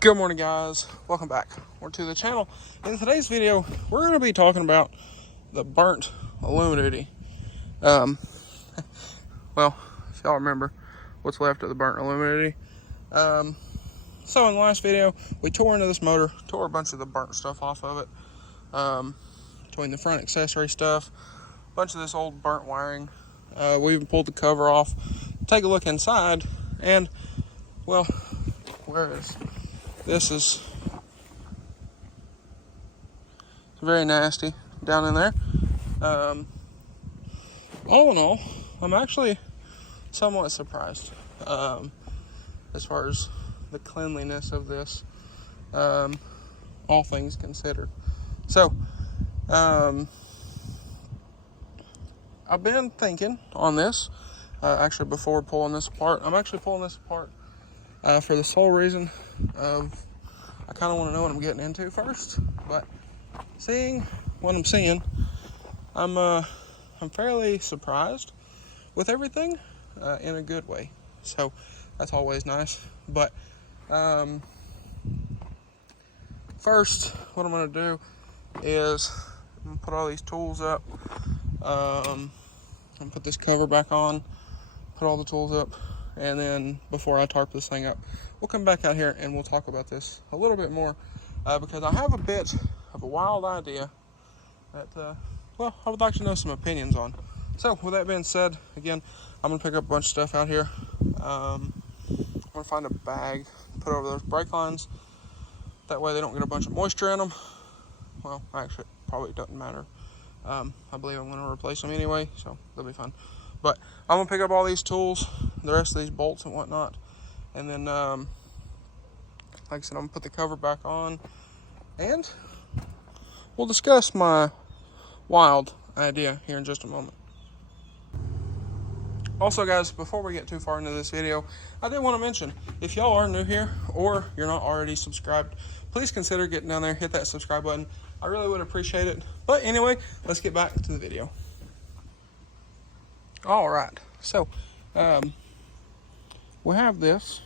Good morning, guys. Welcome back to the channel. In today's video, we're going to be talking about the burnt Alumiduty. Well, if y'all remember what's left of the burnt Alumiduty. So in the last video, we tore into this motor, tore a bunch of the burnt stuff off of it. Between the front accessory stuff, a bunch of this old burnt wiring. We even pulled the cover off. Take a look inside, and well, where is this? Is very nasty down in there. All in all, I'm actually somewhat surprised as far as the cleanliness of this, all things considered. So, I've been thinking on this, actually before pulling this apart. I'm actually pulling this apart for the sole reason of I kind of want to know what I'm getting into first, but seeing what I'm seeing, I'm fairly surprised with everything in a good way. So that's always nice. But first, what I'm going to do is I'm going to put all these tools up, and put this cover back on, put all the tools up, and then before I tarp this thing up, we'll come back out here and we'll talk about this a little bit more, because I have a bit of a wild idea that, well, I would like to know some opinions on. So with that being said, again, I'm going to pick up a bunch of stuff out here. I'm going to find a bag, put over those brake lines. That way they don't get a bunch of moisture in them. Well, actually, it probably doesn't matter. I believe I'm going to replace them anyway, so they'll be fine. But I'm going to pick up all these tools, the rest of these bolts and whatnot. And then, like I said, I'm going to put the cover back on. And we'll discuss my wild idea here in just a moment. Also, guys, before we get too far into this video, I did want to mention, if y'all are new here or you're not already subscribed, please consider getting down there, hit that subscribe button. I really would appreciate it. But anyway, let's get back to the video. All right, so we have this.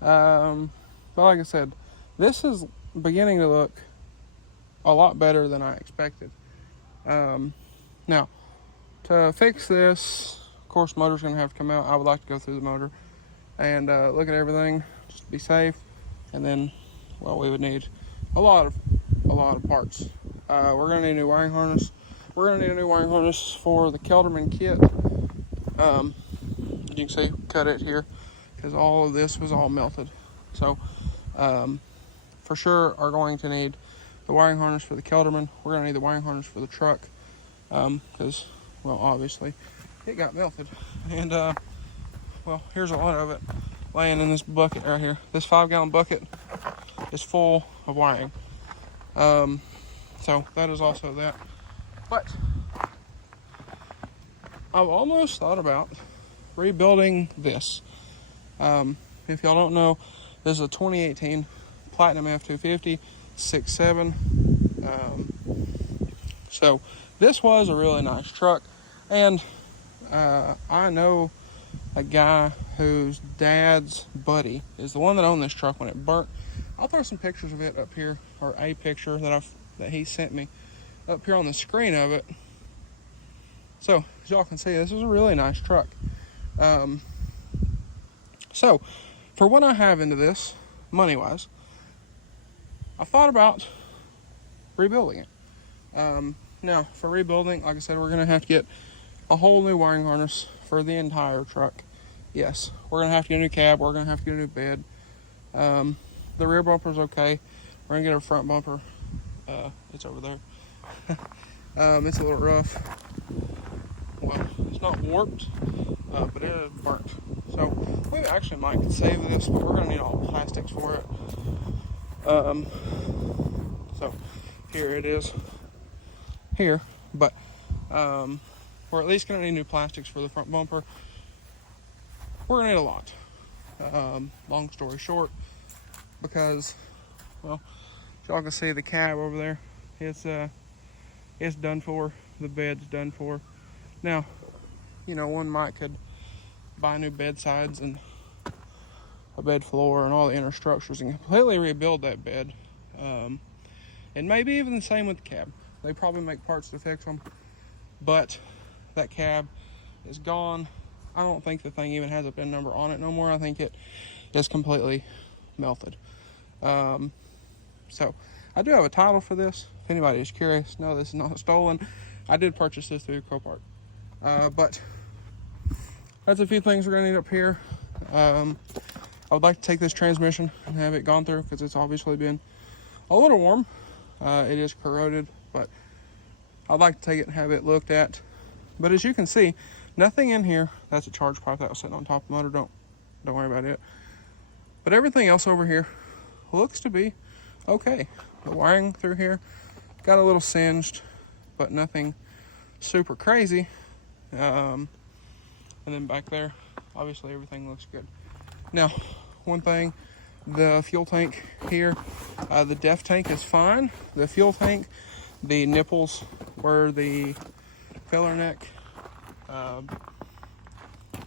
But like I said, this is beginning to look a lot better than I expected. Now, to fix this, of course, motor's going to have to come out. I would like to go through the motor and look at everything, just to be safe. And then, well, we would need a lot of parts. We're going to need a new wiring harness. We're going to need a new wiring harness for the Kelderman kit. You can see, cut it here, because all of this was all melted. So, for sure, are going to need the wiring harness for the Kelderman. We're going to need the wiring harness for the truck, because, well, obviously, it got melted. And, well, here's a lot of it laying in this bucket right here. This 5-gallon bucket is full of wiring. So that is also that. But I've almost thought about rebuilding this. If y'all don't know, this is a 2018 Platinum F250 6.7. So this was a really nice truck, and I know a guy whose dad's buddy is the one that owned this truck when it burnt. I'll throw some pictures of it up here, or a picture that he sent me up here on the screen of it. So as y'all can see, this is a really nice truck. So for what I have into this, money-wise, I thought about rebuilding it. Now, for rebuilding, like I said, we're going to have to get a whole new wiring harness for the entire truck. Yes, we're going to have to get a new cab. We're going to have to get a new bed. The rear bumper's okay. We're going to get a front bumper. It's over there. It's a little rough. Well, it's not warped, but it is burnt. So we actually might save this, but we're going to need all the plastics for it. So here it is. Here, but we're at least going to need new plastics for the front bumper. We're going to need a lot. Long story short, because, well, as y'all can see, the cab over there, it's done for. The bed's done for. Now, you know, one might could buy new bed sides and a bed floor and all the inner structures and completely rebuild that bed. And maybe even the same with the cab. They probably make parts to fix them, but that cab is gone. I don't think the thing even has a VIN number on it no more. I think it is completely melted. So I do have a title for this. If anybody is curious, no, this is not stolen. I did purchase this through Copart. But that's a few things we're gonna need up here. I would like to take this transmission and have it gone through because it's obviously been a little warm. It is corroded, but I'd like to take it and have it looked at. But as you can see, nothing in here. That's a charge pipe that was sitting on top of the motor. Don't worry about it. But everything else over here looks to be okay. The wiring through here got a little singed, but nothing super crazy. And then back there, obviously everything looks good. Now, one thing, the fuel tank here, the def tank is fine. The fuel tank, the nipples where the filler neck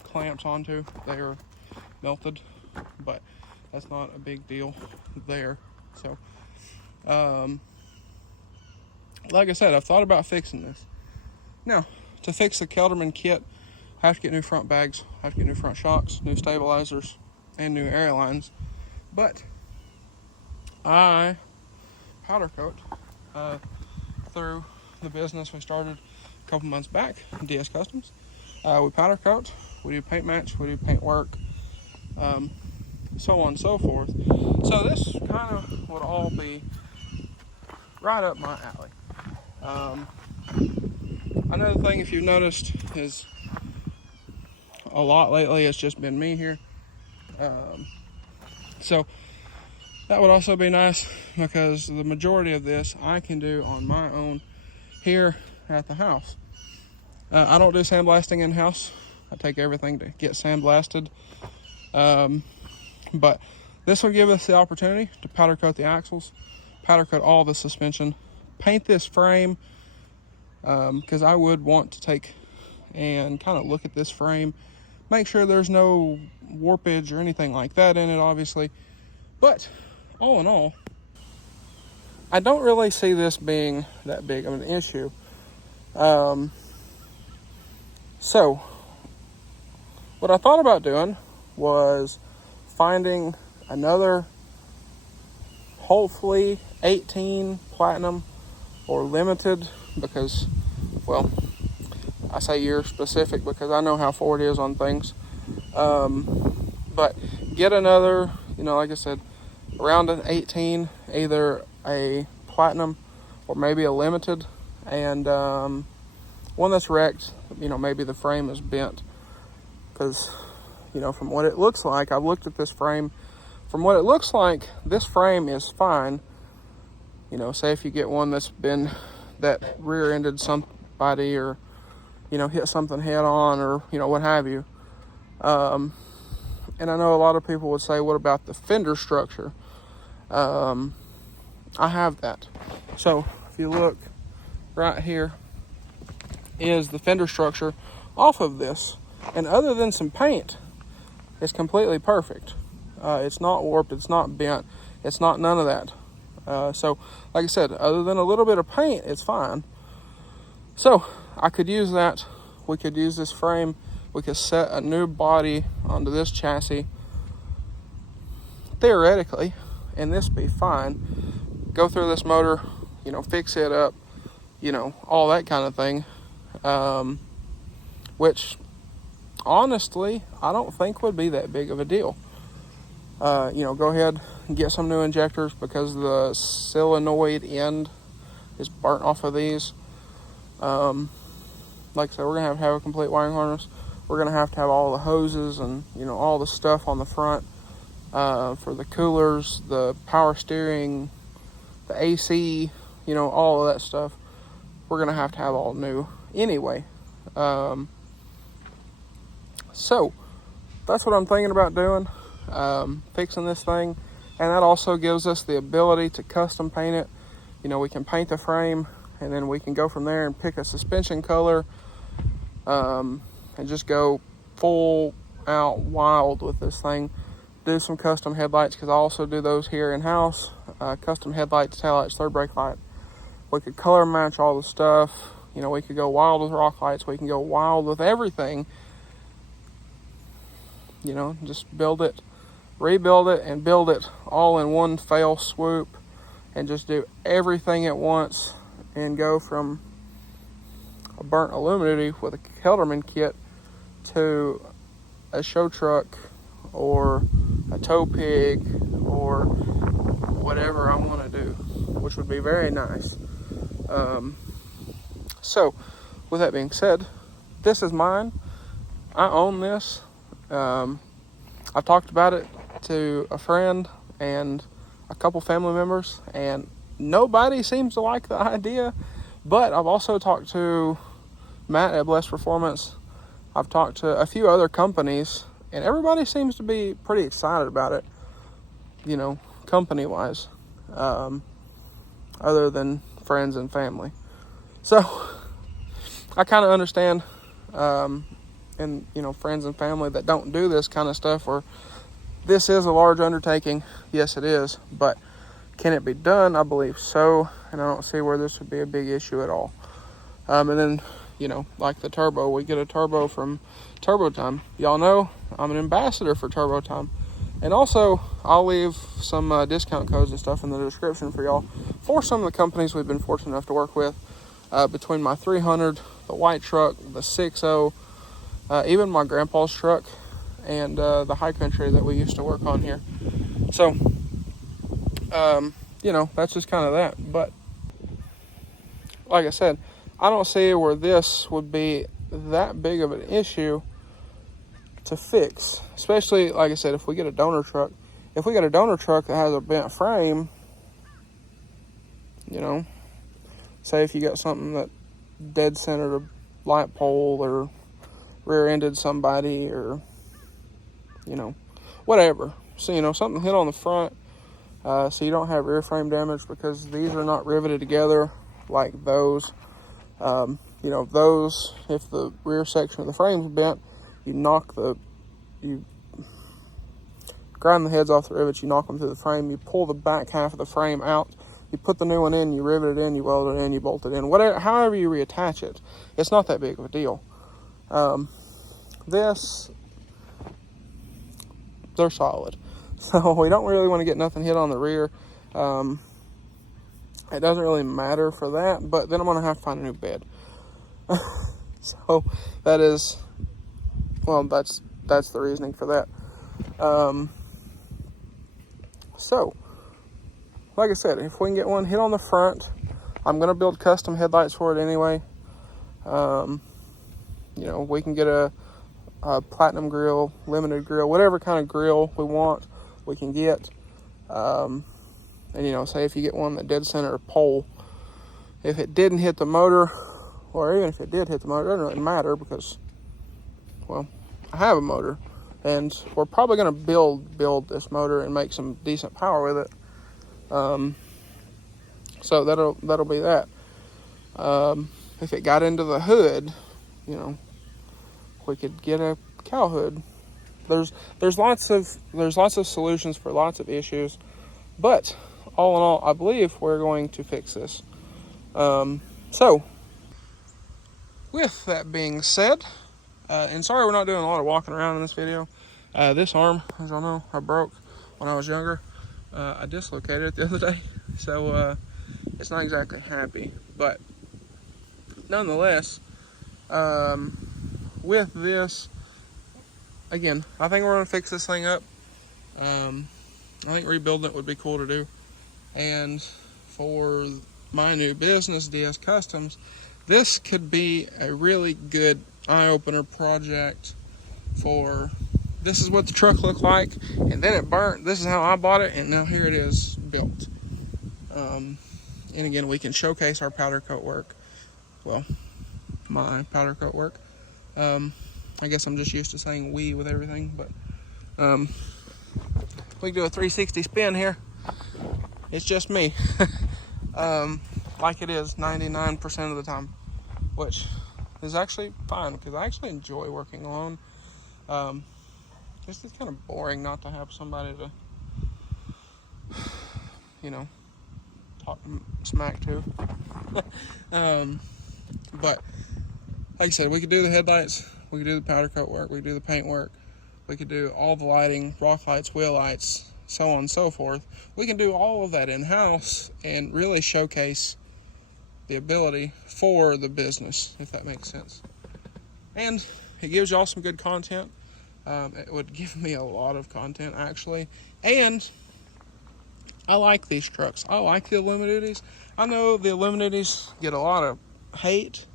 clamps onto, they are melted, but that's not a big deal there. So, like I said, I've thought about fixing this. Now, to fix the Kelderman kit, I have to get new front bags, I have to get new front shocks, new stabilizers, and new air lines. But I powder coat through the business we started a couple months back, DS Customs. We powder coat, we do paint match, we do paint work, so on and so forth. So this kind of would all be right up my alley. Another thing, if you've noticed, is a lot lately it's just been me here. So that would also be nice because the majority of this I can do on my own here at the house. I don't do sandblasting in-house. I take everything to get sandblasted. But this will give us the opportunity to powder coat the axles, powder coat all the suspension, paint this frame, because I would want to take and kind of look at this frame, make sure there's no warpage or anything like that in it, obviously. But all in all, I don't really see this being that big of an issue. So what I thought about doing was finding another, hopefully 18 platinum or limited, because, well, I say year specific because I know how Ford is on things. But get another, like I said, around an 18, either a platinum or maybe a limited, and one that's wrecked. Maybe the frame is bent, because from what it looks like, I've looked at this frame. From what it looks like, this frame is fine. Say if you get one that rear-ended somebody, or hit something head on, or what have you. And I know a lot of people would say, what about the fender structure? I have that. So if you look right here is the fender structure off of this, and other than some paint, it's completely perfect. It's not warped, it's not bent, it's not none of that. So like I said, other than a little bit of paint, it's fine. So I could use that. We could use this frame. We could set a new body onto this chassis, theoretically, and this be fine. Go through this motor, fix it up, all that kind of thing. Which, honestly, I don't think would be that big of a deal. Go ahead and get some new injectors because the solenoid end is burnt off of these. Like I said, we're going to have a complete wiring harness. We're going to have all the hoses and, all the stuff on the front for the coolers, the power steering, the AC, all of that stuff. We're going to have all new anyway. So that's what I'm thinking about doing, fixing this thing. And that also gives us the ability to custom paint it. We can paint the frame, and then we can go from there and pick a suspension color, and just go full out wild with this thing. do some custom headlights, because I also do those here in-house. Custom headlights, taillights, third brake light. We could color match all the stuff. You know, we could go wild with rock lights. We can go wild with everything. You know, just build it, rebuild it, and build it all in one fell swoop, and just do everything at once, and go from a burnt Alumiduty with a Kelderman kit to a show truck or a tow pig or whatever I want to do, which would be very nice. So with that being said, this is mine. I own this. I've talked about it to a friend and a couple family members, and nobody seems to like the idea. But I've also talked to Matt at Blessed Performance. I've talked to a few other companies, and everybody seems to be pretty excited about it, you know, company-wise, other than friends and family. So I kind of understand, and, you know, friends and family that don't do this kind of stuff, or this is a large undertaking. Yes, it is, but can it be done? I believe so, and I don't see where this would be a big issue at all. And then, you know, like the turbo, we get a turbo from Turbo Time. Y'all know I'm an ambassador for Turbo Time. And also, I'll leave some discount codes and stuff in the description for y'all for some of the companies we've been fortunate enough to work with, between my 300, the white truck, the 60, even my grandpa's truck, and the high country that we used to work on here. So, you know, that's just kind of that. But like I said, I don't see where this would be that big of an issue to fix. Especially, like I said, if we get a donor truck. If we get a donor truck that has a bent frame, you know, say if you got something that dead centered a light pole or rear-ended somebody, or, you know, whatever. So, you know, something hit on the front, so you don't have rear frame damage, because these are not riveted together like those. You know, those, if the rear section of the frame's bent, you grind the heads off the rivets, you knock them through the frame, you pull the back half of the frame out, you put the new one in, you rivet it in, you weld it in, you bolt it in, whatever, however you reattach it. It's not that big of a deal. This, they're solid. So we don't really want to get nothing hit on the rear. It doesn't really matter for that, but then I'm going to have to find a new bed. So that is, well, that's the reasoning for that. So, like I said, if we can get one hit on the front, I'm going to build custom headlights for it anyway. You know, we can get a platinum grill, limited grill, whatever kind of grill we want, we can get. And, you know, say if you get one that dead center a pole, if it didn't hit the motor, or even if it did hit the motor, it doesn't really matter, because, well, I have a motor, and we're probably going to build this motor and make some decent power with it. So that'll be that. If it got into the hood, you know, we could get a cow hood. There's lots of solutions for lots of issues, but all in all, I believe we're going to fix this. So with that being said, and sorry we're not doing a lot of walking around in this video. This arm, as y'all know, I broke when I was younger. I dislocated it the other day, so it's not exactly happy, but nonetheless, with this, again, I think we're going to fix this thing up. I think rebuilding it would be cool to do. And for my new business, DS Customs, this could be a really good eye-opener project for, this is what the truck looked like, and then it burnt, this is how I bought it, and now here it is built. And again, we can showcase our powder coat work. Well, my powder coat work. I guess I'm just used to saying we with everything, but we can do a 360 spin here. It's just me. Like it is 99% of the time, which is actually fine, because I actually enjoy working alone. it's just kind of boring not to have somebody to, talk smack to. But like I said, we could do the headlights, we could do the powder coat work, we could do the paint work, we could do all the lighting, rock lights, wheel lights, so on and so forth. We can do all of that in-house and really showcase the ability for the business, if that makes sense. And it gives y'all some good content. It would give me a lot of content, actually. And I like these trucks. I like the Alumiduties. I know the Alumiduties get a lot of hate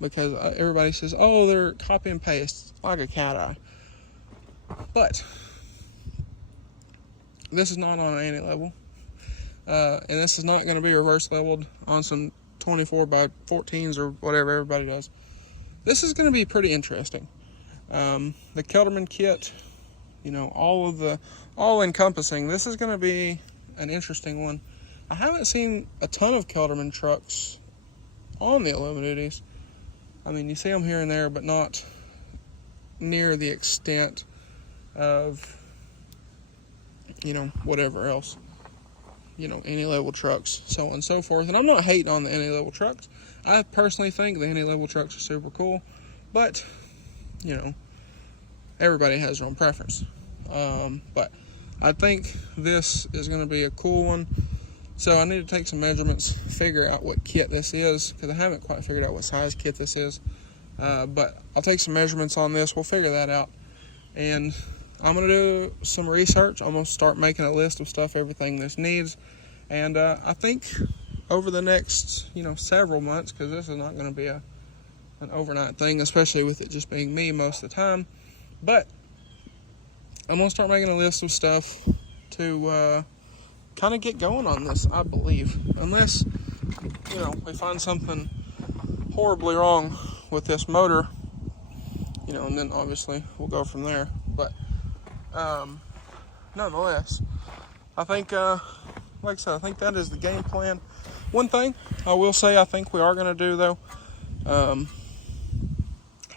because everybody says, oh, they're copy and paste, like a cat eye. But this is not on an anti-level. And this is not going to be reverse leveled on some 24 by 14s or whatever everybody does. This is going to be pretty interesting. The Kelderman kit, all encompassing. This is going to be an interesting one. I haven't seen a ton of Kelderman trucks on the Alumiduties. I mean, you see them here and there, but not near the extent of, whatever else. Any level trucks, so on and so forth. And I'm not hating on the any level trucks. I personally think the any level trucks are super cool, but everybody has their own preference. But I think this is going to be a cool one. So I need to take some measurements, figure out what kit this is, because I haven't quite figured out what size kit this is. But I'll take some measurements on this. We'll figure that out. And I'm going to do some research. I'm going to start making a list of stuff, everything this needs. And I think over the next, several months, because this is not going to be an overnight thing, especially with it just being me most of the time. But I'm going to start making a list of stuff to kind of get going on this, I believe. Unless, we find something horribly wrong with this motor, and then obviously we'll go from there. But nonetheless, I think, like I said, I think that is the game plan. One thing I will say I think we are going to do, though,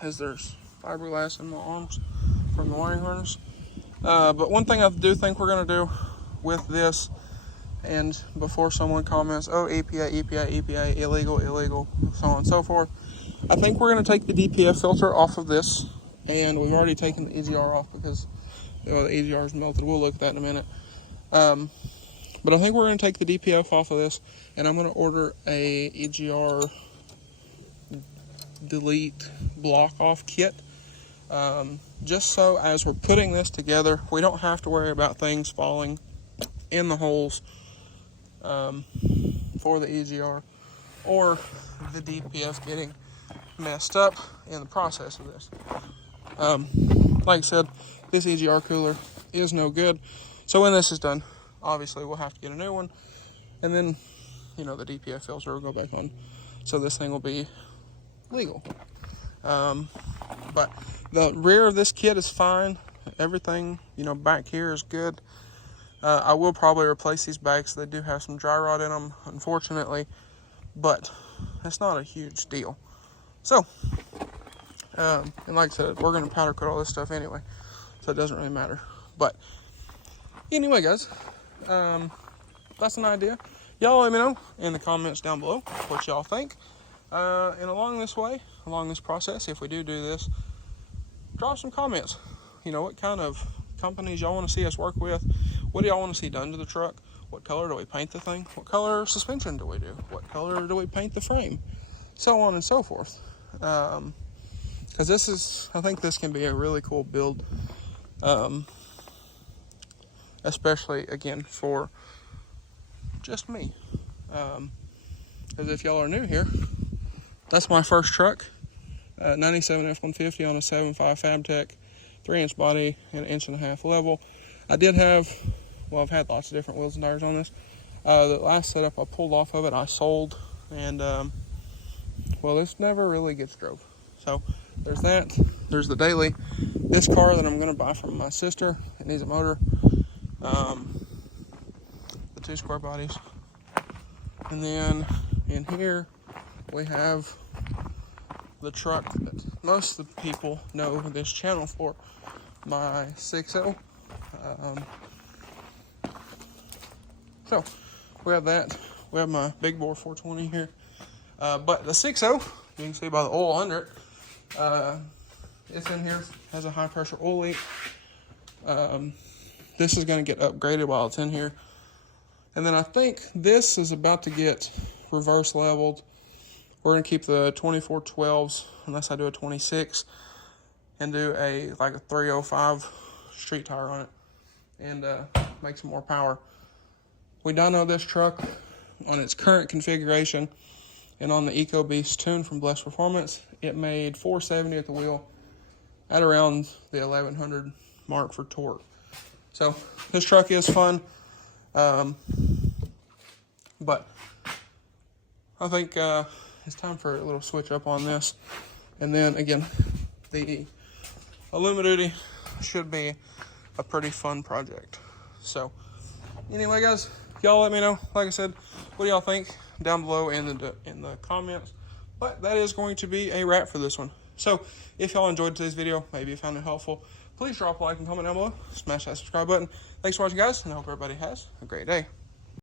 is there's fiberglass in my arms from the wiring harness. But one thing I do think we're going to do with this, and before someone comments, oh, EPA, illegal, so on and so forth, I think we're going to take the DPF filter off of this, and we've already taken the EGR off because the EGR is melted. We'll look at that in a minute. But I think we're going to take the DPF off of this, and I'm going to order a EGR delete block off kit. Just so as we're putting this together, we don't have to worry about things falling in the holes for the EGR or the DPF getting messed up in the process of this. Like I said, this EGR cooler is no good. So when this is done, obviously we'll have to get a new one, and then the DPF filter will go back on, so this thing will be legal. But the rear of this kit is fine. Everything back here is good. I will probably replace these bags. They do have some dry rot in them, unfortunately, but it's not a huge deal. So and like I said, we're going to powder coat all this stuff anyway, so it doesn't really matter. But anyway, guys, that's an idea. Y'all let me know in the comments down below what y'all think. And along this process, if we do this, drop some comments. What kind of companies y'all want to see us work with? What do y'all want to see done to the truck? What color do we paint the thing? What color suspension do we do? What color do we paint the frame? So on and so forth. Because I think this can be a really cool build. Especially, again, for just me. Because if y'all are new here, that's my first truck. 97 F-150 on a 7.5 FabTech, 3-inch body and 1.5 inch level. I've had lots of different wheels and tires on this. The last setup I pulled off of it, I sold, and this never really gets drove. So there's that. There's the daily. This car that I'm going to buy from my sister, it needs a motor. The 2 square bodies. And then in here we have the truck that most of the people know this channel for, my 6.0. So we have that. We have my big bore 420 here. But the 6.0, you can see by the oil under it, it's in here, has a high pressure oil leak. This is going to get upgraded while it's in here. And then I think this is about to get reverse leveled. We're going to keep the 2412s unless I do a 26 and do a 305 street tire on it and make some more power. We dyno this truck on its current configuration, and on the EcoBeast tune from Blessed Performance, it made 470 at the wheel at around the 1100 mark for torque. So this truck is fun, but I think it's time for a little switch up on this. And then again, the Alumiduty should be a pretty fun project. So anyway, guys, y'all let me know, like I said, what do y'all think down below in the comments. But that is going to be a wrap for this one. So if y'all enjoyed today's video, maybe you found it helpful, please drop a like and comment down below. Smash that subscribe button. Thanks for watching, guys, and I hope everybody has a great day.